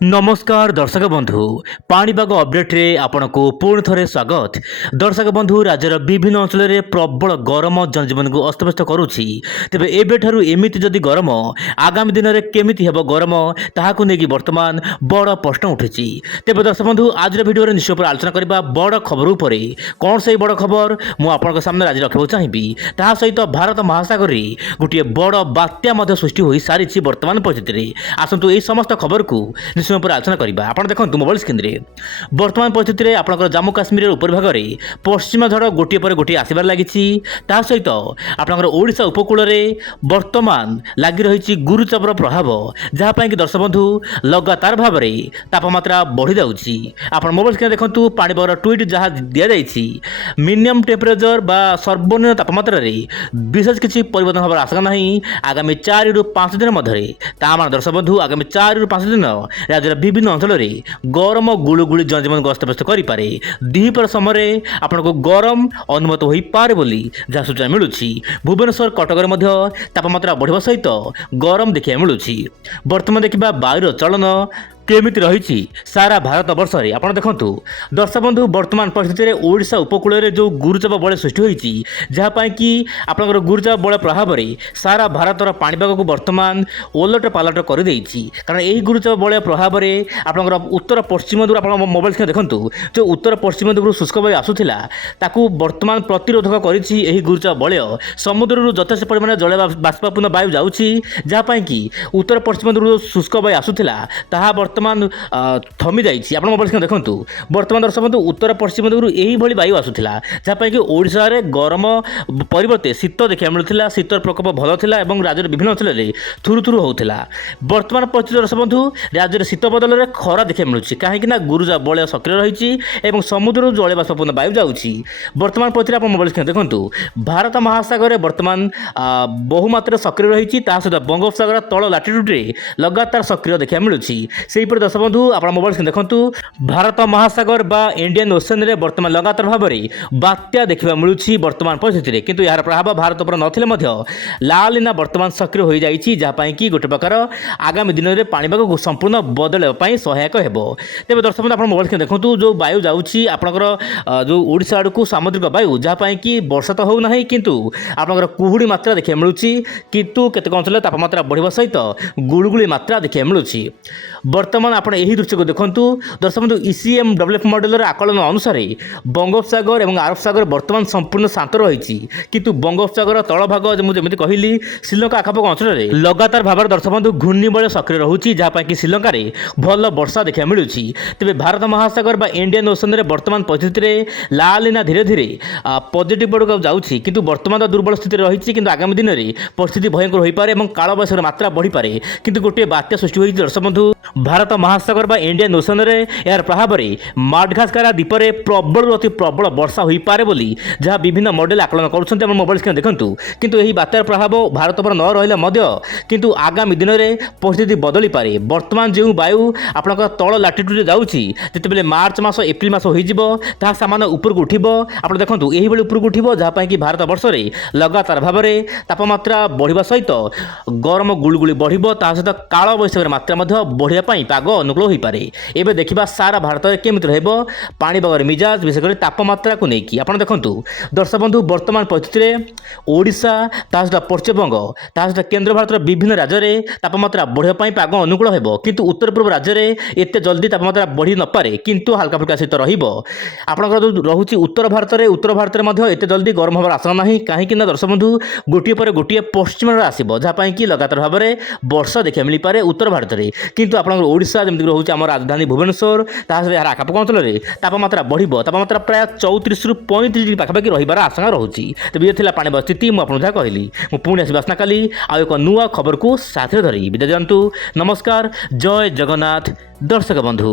नमस्कार दर्शक बंधु पाणीपाग अपडेट रे आपनको पुणी थे स्वागत। दर्शक बंधु राज्यर विभिन्न अंचल में प्रबल गरम जनजीवन को अस्तव्यस्त करुच्ची। तेरे एबेठारु एमिति जदि गरम आगामी दिन में केमिति हेबो गरम ताहाकु नेकी वर्तमान बड़ प्रश्न उठिछि। तेरे दर्शक बंधु आज भिडियो निश्चय पर आलोचना करबा बड़ खबर उपरे कौन से बड़ खबर मु आपनक सामने आज रखिबो चाहिबी। ताहा सहित भारत महासागर रे गोटे बड़ बात्या मध्य सृष्टि होई सारिछि वर्तमान परिस्थिति रे। आसंतु एई समस्त खबर को निश्चय पर आलोचना करबा। आपण देखंतु मोबाइल स्क्रीन रे वर्तमान परिस्थिति रे आपनकर जम्मू काश्मीर ऊपर भाग रे पश्चिम झड़ गोटे पर गोटे आसीबार लागिछि। ता सहित आपनकर ओडिशा उपकूल रे वर्तमान लागि रहिछि गुरुचापर प्रभाव, जहा पई कि दर्शक बंधु लगातार भाव रे तापमात्रा बढ़ी जाउछि। आपण मोबाइल स्क्रीन देखंतु पाणीपागर ट्वीट जहा दिया जाइछि मिनिमम टेम्परेचर बा सर्वनिम्न तापमात्रा रे विशेष किछि परिवर्तन होबार आशंका नहीं आगामी 4 रु 5 दिन मध्य। ता मान दर्शक बंधु आगामी 4 रु 5 दिन राज्यर विभिन्न अंचल में गरम गुलुगुली जनजीवन को अस्तव्यस्त करें। दिपर समय आपको गरम अनुमत हो पारे बोली जहाँ सूचना मिलूँ। भुवनेश्वर कटक में तापमात्रा बढ़िया सहित गरम देखा मिलूँ। बर्तमान देखा वायुर चलन केमिति रही सारा भारत वर्ष में। आप देखु दर्शक बंधु वर्तमान परिस्थिति में ओडिशा उपकूल में जो गुरुचाप बल सृष्टि होती जहाँपाई कि आपंकर गुरुचाप बल प्रभाव में सारा भारतर पाणीपाग को वर्तमान ओलट पालट कर कारण यही गुरुचाप बल प्रभाव में आपंकर उत्तर पश्चिम दिगु आप मोबाइल स्क्रीन देखु जो उत्तर पश्चिम दिगु शुष्क वायु आसूला ताकू वर्तमान प्रतिरोधक कर गुरुचाप बल समुद्र यथेष परिमाण जल बाष्पूर्ण वायु जाऊँगी जहाँपाई कि उत्तर पश्चिम दिगु शुष्क वायु आसूला ताहा वर्तमान थमी जाइए। आप मोबाइल स्क्रीन देखु वर्तमान दर्शक बंधु उत्तर पश्चिम दिगु यही भाई आसूला जहाँपाई कि ओडिशा रे गरम परिवर्ते शीत देखा मिलूला। शीतर प्रकोप भल था और राज्य विभिन्न अंचल में थुरु होता। वर्तमान परिस्थिति दर्शक बंधु राज्य शीत बदल में खरा देखा मिलूँ कहीं गुरुचाप बल सक्रिय रही समुद्र जल बाष्पूर्ण वायु जाऊँगी। वर्तमान परिस्थिति आप मोबाइल स्क्रीन देखु भारत महासागर में वर्तमान बहुमात्रा सक्रिय रही सहित बंगोपसागर तल लाटिट्यूड रे लगातार सक्रिय देखा मिलूँ। दर्शक बंधु आप मोबाइल स्क्रीन देखु भारत महासागर बा इंडियन ओशन रे वर्तमान लगातार भाव में बात्या देखा मिलूँ वर्तमान परिस्थिति में। किंतु यार प्रभाव भारत पर नथिले लालिना वर्तमान सक्रिय हो जाइए जहाँपाई कि गोटे प्रकार आगामी दिन में पाणीपाग को संपूर्ण बदलवाई सहायक हो। तेज दर्शक बंधु आप मोबाइल स्क्रीन देखु जो वायु जाऊँगी आपंकर जो ओडिशा आड़ को सामुद्रिक वायु जहाँपाई कि वर्षा तो होना किंतु आपंकर कुहुड़ी मात्रा देखा मिलूँ किंतु केतक अंचल तापमात्रा बढ़िया सहित गुलुगुली मात्रा देखा मिलूँ। वर्तमान आप दृश्य को देखु दर्शक बंधु ईसीएम डेवलप मॉडल आकलन अनुसार बंगोपसागर और अरब सागर वर्तमान संपूर्ण शांत रही किंतु बंगोपसागर तल भाग मुझे कहली श्रीलंका आखपाख अंचल में लगातार भाव दर्शक बंधु घूर्णिबल सक्रिय रोचे जहाँपाई कि श्रीलंका भल वर्षा देखा मिलूँ। तेज भारत महासागर बा इंडियन ओशन में वर्तमान परिस्थिति में लालिना धीरे धीरे पॉजिटिव बड़ जाऊँगी किंतु वर्तमान दुर्बल स्थिति रही कि आगामी दिन में परिस्थिति भयंकर हो पारे और काल बैशाखी मात्रा बढ़ी पारे किंतु गोटे बात्या सृष्टि होती दर्शक बंधु भारत महासागर बा इंडियन ओशन में यार प्रभाव में माडगास्कर द्वीप में प्रबल अति प्रबल वर्षा हो पारे बोली जहाँ विभिन्न मॉडल आकलन कर मोबाइल स्क्रीन देखु किंतु यही बात्यार प्रभाव भारत पर न रहा किंतु आगामी दिन में परिस्थिति बदली पारे। वर्तमान जो वायु आप तल लाटिट्यूड जाऊँगी जिते मार्च मास एप्रिल मास हो सामान्य उपरको उठब आप देखो यही उपरको उठब जहाँपाई कि भारत वर्ष में लगातार भाव में तापमात्रा बढ़िया सहित गरम गुलुगुली बढ़ सहित काल बैशाखी मात्रा बढ़िया पाग अनुकूल हो पारे। एबे देखिबा सारा भारत में केमिति रहबो पाणीपागर मिजाज विशेषकर तापमात्रा को लेकिन आप देखु दर्शक बंधु वर्तमान परिस्थिति में ओडिशा सहित पश्चिमबंग सहित केन्द्र भारत विभिन्न राज्य में तापमात्रा बढ़िया पाग अनुकूल हो किंतु उत्तर पूर्व राज्य में एत जल्दी तापमात्रा बढ़ी न पारे किंतु हल्का फुल्का शीत आपंकर जो रोचे उत्तर भारत में एत जल्दी गरम हमार आशंका नहीं कहीं दर्शक बंधु गोटे पर गोटे पश्चिम आसो जहाँपाई कि लगातार भाव में वर्षा देखा मिल पारे उत्तर भारत में किंतु आप ओडिशा जमी रोचे आम राजधानी भुवनेश्वर यार आखपाख अंचल में तापमात्रा बढ़ तापमात्रा प्राय 34 रु 35 डिग्री पाखापाखि रही आशंका रोचे। तेज ये थी पाणीपाग स्थिति मुझे जहाँ कहली पुणी आसवा आसना काली आउ एक नुआ खबर को साथ धरी विदा दिंतु। नमस्कार, जय जगन्नाथ दर्शक बंधु।